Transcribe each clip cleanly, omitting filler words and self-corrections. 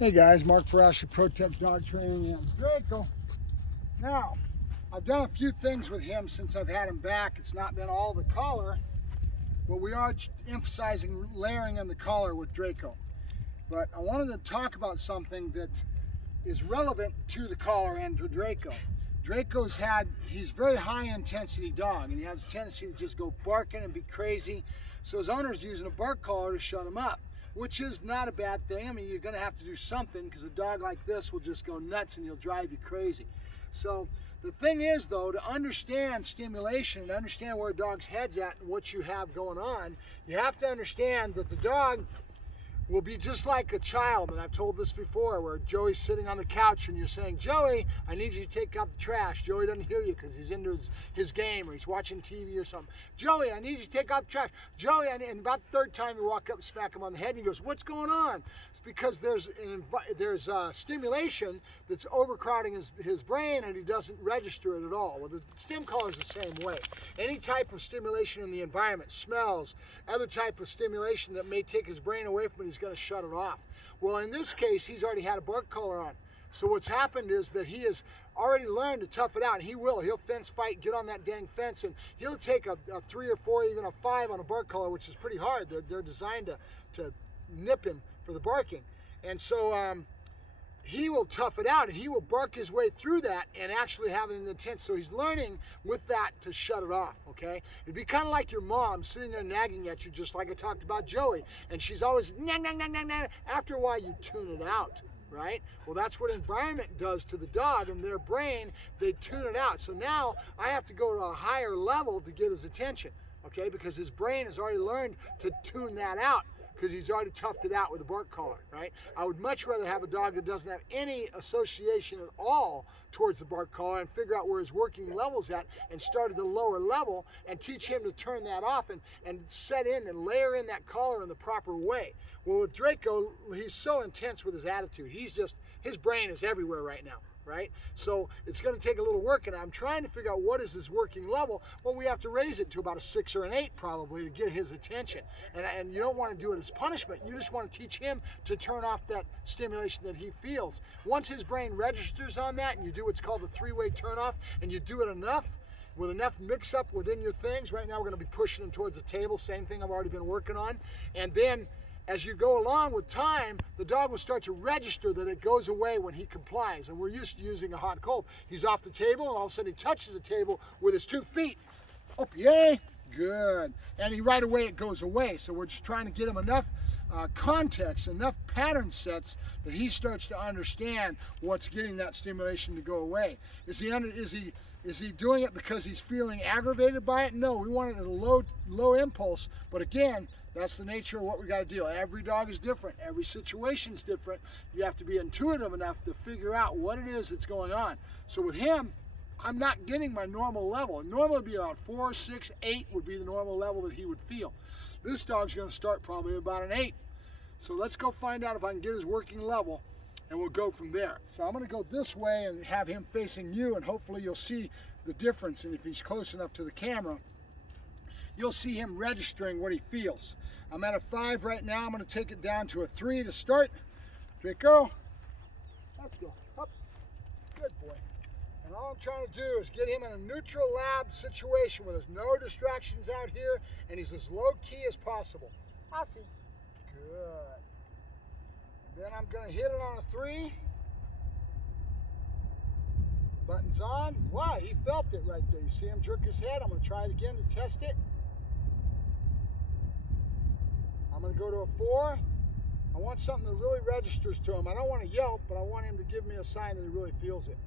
Hey guys, Mark Ferrasci, ProTech Dog Training and Draco. Now, I've done a few things with him since I've had him back. It's not been all the collar, but we are emphasizing layering in the collar with Draco. But I wanted to talk about something that is relevant to the collar and to Draco. He's a very high intensity dog, and he has a tendency to just go barking and be crazy. So his owner's using a bark collar to shut him up, which is not a bad thing. I mean, you're gonna have to do something because a dog like this will just go nuts and he'll drive you crazy. So the thing is though, to understand stimulation and understand where a dog's head's at and what you have going on, you have to understand that the dog will be just like a child, and I've told this before, where Joey's sitting on the couch and you're saying, Joey, I need you to take out the trash. Joey doesn't hear you because he's into his game or he's watching TV or something. Joey, I need you to take out the trash. Joey, and about the third time you walk up, smack him on the head, and he goes, what's going on? It's because there's stimulation that's overcrowding his brain and he doesn't register it at all. Well, the stim collar is the same way. Any type of stimulation in the environment, smells, other type of stimulation that may take his brain away from it, he's going to shut it off. Well, in this case, he's already had a bark collar on. So what's happened is that he has already learned to tough it out. He'll fence fight, get on that dang fence, and he'll take a 3 or 4, even a 5 on a bark collar, which is pretty hard. They're designed to nip him for the barking. And so he will tough it out and he will bark his way through that and actually have an intent. So he's learning with that to shut it off, okay? It'd be kind of like your mom sitting there nagging at you, just like I talked about Joey, and she's always nag, nag, nag, nag, nag. After a while you tune it out, right? Well, that's what environment does to the dog and their brain. They tune it out. So now I have to go to a higher level to get his attention, okay? Because his brain has already learned to tune that out, because he's already toughed it out with a bark collar, right? I would much rather have a dog that doesn't have any association at all towards the bark collar and figure out where his working level's at and start at the lower level and teach him to turn that off and set in and layer in that collar in the proper way. Well, with Draco, he's so intense with his attitude. His brain is everywhere right now, right? So it's going to take a little work, and I'm trying to figure out what is his working level. Well, we have to raise it to about a 6 or an 8 probably to get his attention. And you don't want to do it as punishment. You just want to teach him to turn off that stimulation that he feels. Once his brain registers on that, and you do what's called the 3-way turn off, and you do it enough, with enough mix up within your things. Right now we're going to be pushing him towards the table, same thing I've already been working on. And then as you go along with time, the dog will start to register that it goes away when he complies. And we're used to using a hot cold. He's off the table, and all of a sudden he touches the table with his 2 feet. Up, yay, good. And right away it goes away. So we're just trying to get him enough context, enough pattern sets that he starts to understand what's getting that stimulation to go away. Is he doing it because he's feeling aggravated by it? No, we want it at a low impulse. But again, that's the nature of what we got to deal. Every dog is different. Every situation is different. You have to be intuitive enough to figure out what it is that's going on. So with him, I'm not getting my normal level. Normally it'd be about 4, 6, 8 would be the normal level that he would feel. This dog's going to start probably about an 8. So let's go find out if I can get his working level, and we'll go from there. So I'm going to go this way and have him facing you, and hopefully you'll see the difference. And if he's close enough to the camera, you'll see him registering what he feels. I'm at a 5 right now. I'm going to take it down to a 3 to start. Draco, let's go. Up. Good boy. And all I'm trying to do is get him in a neutral lab situation where there's no distractions out here and he's as low key as possible. I see. Good. And then I'm going to hit it on a 3. Button's on. Wow, he felt it right there. You see him jerk his head? I'm going to try it again to test it. I'm going to go to a 4. I want something that really registers to him. I don't want to yelp, but I want him to give me a sign that he really feels it.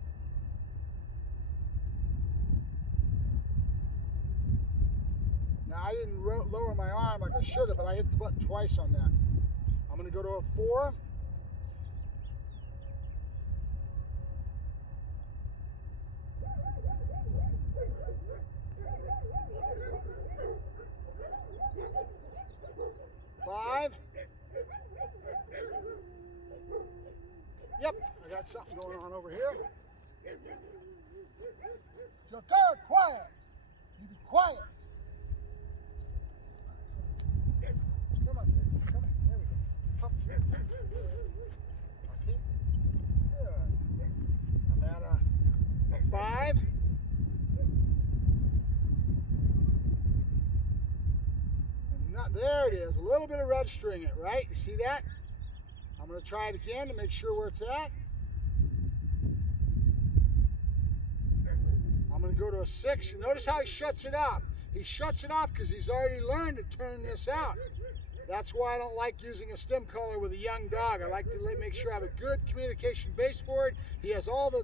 Now, I didn't lower my arm like I should have, but I hit the button twice on that. I'm going to go to a 4. Yep, I got something going on over here. Draco, quiet. You be quiet. Come on, baby. Come on. There we go. Up. I see. little bit of registering it, right? You see that? I'm going to try it again to make sure where it's at. I'm going to go to a 6. You notice how he shuts it off. He shuts it off because he's already learned to turn this out. That's why I don't like using a stim collar with a young dog. I like to make sure I have a good communication baseboard. He has all the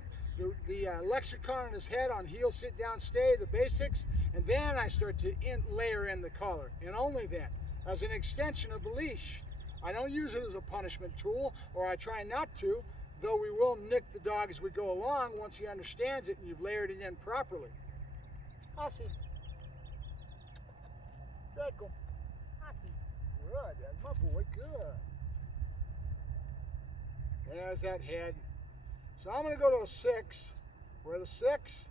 lexicon in his head on heel, sit down, stay, the basics, and then I start to layer in the collar, and only then, as an extension of the leash. I don't use it as a punishment tool, or I try not to, though we will nick the dog as we go along once he understands it and you've layered it in properly. Aussie. Draco. Aussie. Good, that's my boy, good. There's that head. So I'm going to go to a 6. We're at a 6.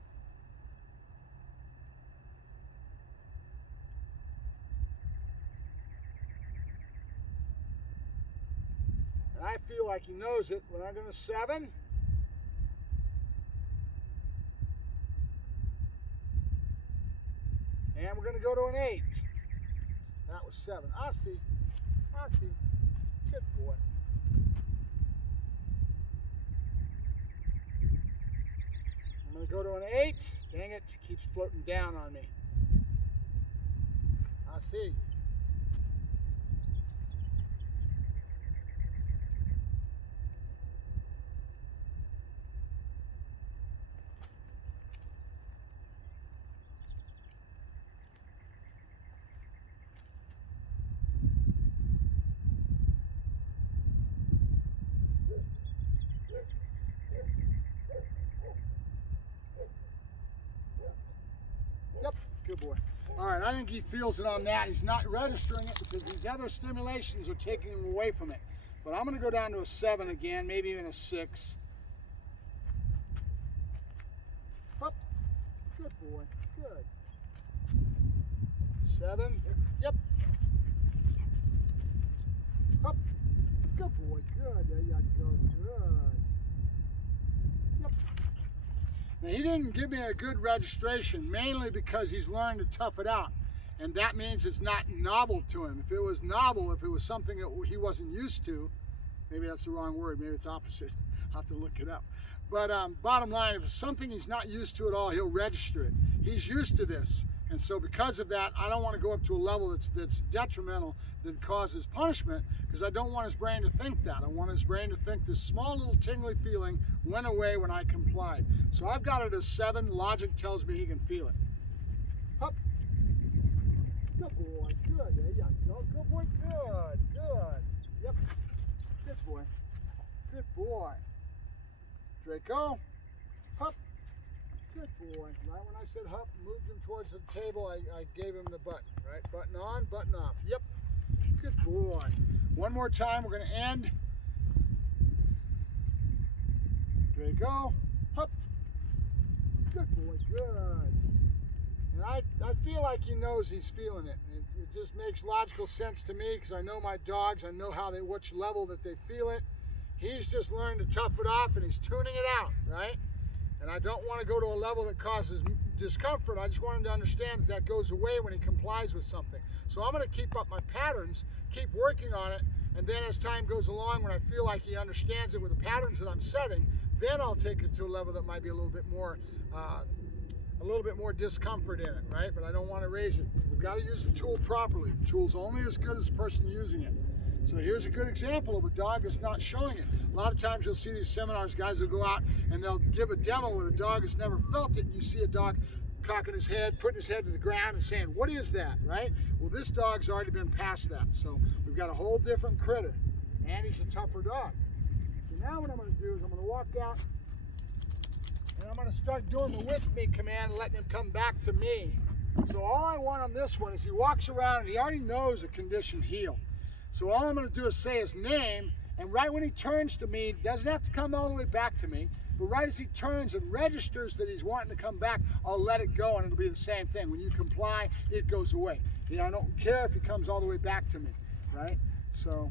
And I feel like he knows it. When I go to 7. And we're going to go to an 8. That was 7. I see. I see. Good boy. I'm going to go to an 8. Dang it, it keeps floating down on me. I see. Good boy. All right, I think he feels it on that. He's not registering it because these other stimulations are taking him away from it. But I'm going to go down to a 7 again, maybe even a 6. Up. Good boy. Good. 7. Yep. Up. Good boy. Good. There you go. Good. Yep. Now, he didn't give me a good registration, mainly because he's learned to tough it out. And that means it's not novel to him. If it was novel, if it was something that he wasn't used to, maybe that's the wrong word, maybe it's opposite. I'll have to look it up. But bottom line, if it's something he's not used to at all, he'll register it. He's used to this. And so because of that, I don't want to go up to a level that's detrimental, that causes punishment, because I don't want his brain to think that. I want his brain to think this small little tingly feeling went away when I complied. So I've got it as 7. Logic tells me he can feel it. Up. Good boy. Good. There you go. Good boy. Good. Good. Yep. Good boy. Good boy. Draco. Up. Good boy. Right when I said hup, moved him towards the table, I gave him the button, right? Button on, button off. Yep. Good boy. One more time, we're going to end. Draco. Hup. Good boy. Good. And I feel like he knows he's feeling it. It just makes logical sense to me because I know my dogs. I know which level that they feel it. He's just learned to tough it off and he's tuning it out, right? And I don't want to go to a level that causes discomfort. I just want him to understand that goes away when he complies with something. So I'm going to keep up my patterns, keep working on it, and then as time goes along, when I feel like he understands it with the patterns that I'm setting, then I'll take it to a level that might be a little bit more discomfort in it, right? But I don't want to raise it. We've got to use the tool properly. The tool's only as good as the person using it. So here's a good example of a dog that's not showing it. A lot of times you'll see these seminars, guys will go out and they'll give a demo with a dog that's never felt it, and you see a dog cocking his head, putting his head to the ground and saying, what is that, right? Well, this dog's already been past that. So we've got a whole different critter, and he's a tougher dog. So now what I'm going to do is I'm going to walk out and I'm going to start doing the with me command and letting him come back to me. So all I want on this one is he walks around and he already knows a conditioned heel. So all I'm going to do is say his name, and right when he turns to me, doesn't have to come all the way back to me, but right as he turns and registers that he's wanting to come back, I'll let it go and it'll be the same thing. When you comply, it goes away. You know, I don't care if he comes all the way back to me, right? So,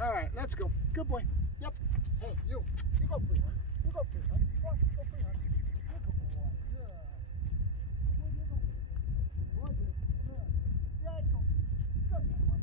all right, let's go. Good boy. Yep. Hey, you go free, huh? You go free, huh? Go free, huh? You're a good boy. Good. Good boy, good. Good boy, good. Good. Draco. Good boy.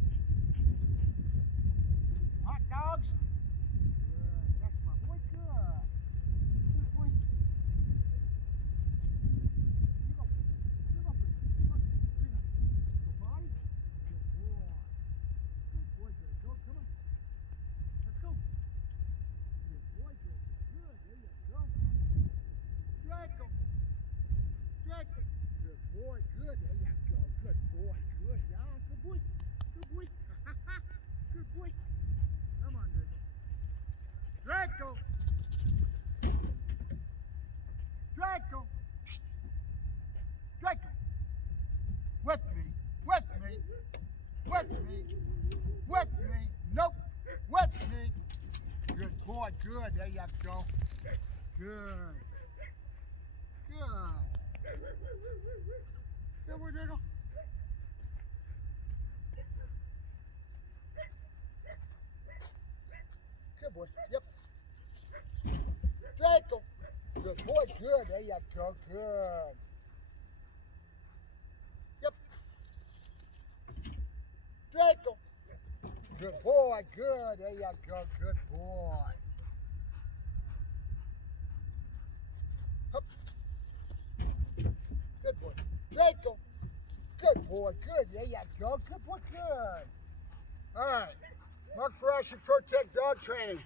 good. There you go. Good. Good. Good boy, Draco. Good boy. Yep. Draco. Good boy. Good. There you go. Good. Yep. Draco. Good boy. Good. There you go. Good boy. Hup. Good boy. Draco. Good boy. Good. There you go. Good boy. Good. All right. Mark Ferrasci, Protect Dog Training.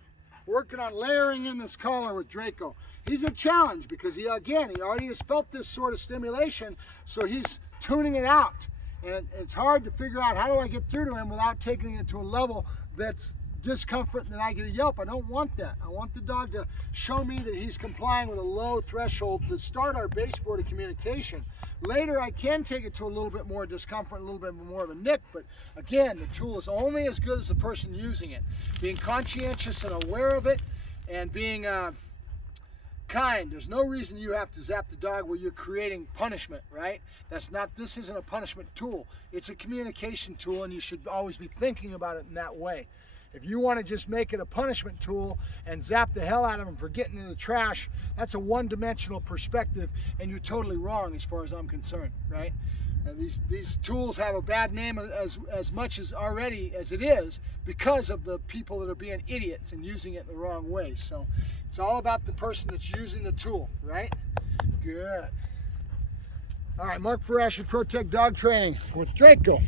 Working on layering in this collar with Draco. He's a challenge because he already has felt this sort of stimulation, so he's tuning it out. And it's hard to figure out how do I get through to him without taking it to a level that's discomfort and then I get a yelp. I don't want that. I want the dog to show me that he's complying with a low threshold to start our baseboard of communication. Later I can take it to a little bit more discomfort, a little bit more of a nick, but again, the tool is only as good as the person using it. Being conscientious and aware of it and being kind. There's no reason you have to zap the dog where you're creating punishment, right? This isn't a punishment tool. It's a communication tool and you should always be thinking about it in that way. If you want to just make it a punishment tool and zap the hell out of them for getting in the trash, that's a one-dimensional perspective and you're totally wrong as far as I'm concerned, right? These tools have a bad name as much as already as it is because of the people that are being idiots and using it the wrong way. So it's all about the person that's using the tool, right? Good. All right, Mark Ferrasci, Protect Dog Training with Draco.